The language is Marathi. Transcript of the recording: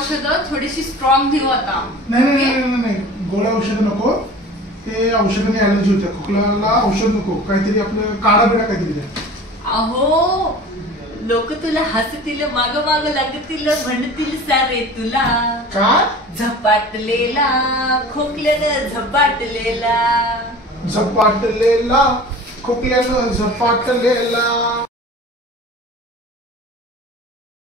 औषधं थोडीशी स्ट्रॉंग देऊ आता. नाही नाही नाही नाही, गोळ्या औषध नको. ते औषधाने ॲलर्जी होते. खोकल्याला औषध नको, काहीतरी आपलं काढा बिडा काहीतरी द्या. अहो लोक तुला हसतील, माग माग लागतील, म्हणतील सारे तुला काय झपाटलेला, खोकल्यानं झपाटलेला. झपाटलेला, खोकल्यानं झपाटलेला.